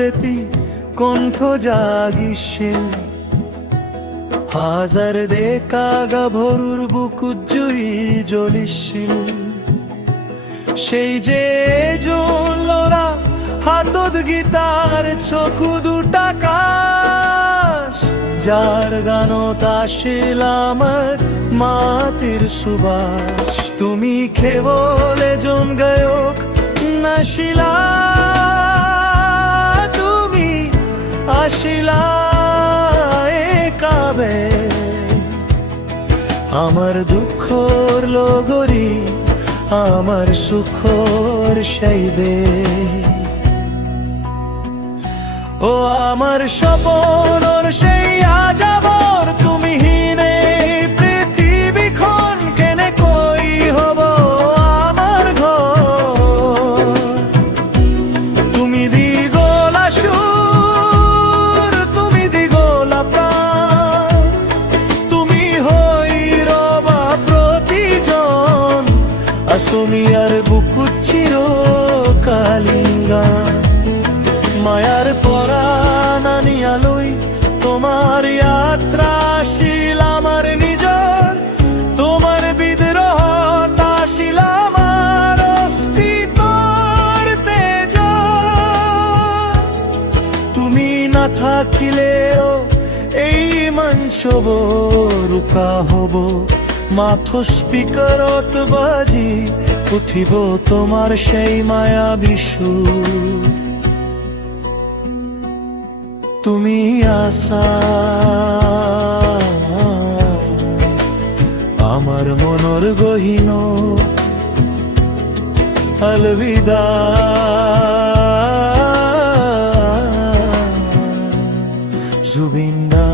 তেতি কণ্ঠ জাগিছিল হাজার দেখা গাভৰুৰ বুকুত জুই জ্বলিছিল সেই যে এজন ল'ৰা হাতত গীতাৰ চকু দুটা কাশ যাৰ গানত আছিল আমাৰ মাটিৰ সুবাস তুমি কেৱল এজন গায়ক নাছিলা তুমি আছিলা একাবে আমার দুঃখৰ লগৰী আমার সুখৰ চাইবে ও আমার সপনৰ সেই আজাবৰ তুমি হিনে পৃথিৱীখন কেনেকৈ হ'ব আমার ঘৰ তুমি দিগলা সুৰ তুমি দিগলা প্ৰাণ তুমি হৈ ৰবা প্ৰতিজন আসমিয়ার বুকুত চিরকালীন গান মায়ার পরা নানিয়ালৈ তোমার যাত্রা আসিল আমার নিজর তোমার বিদ্রোহত আসিল আমার অস্তিত্বর তেজ তুমি না থাকিলেও এই মঞ্চ বোকা হব মাথো স্পিকারত বাজি উঠিব তোমার সেই মায়াবী সুর তুমি আশা আমার মনৰ গহীন অলবিদা জুবিন দা।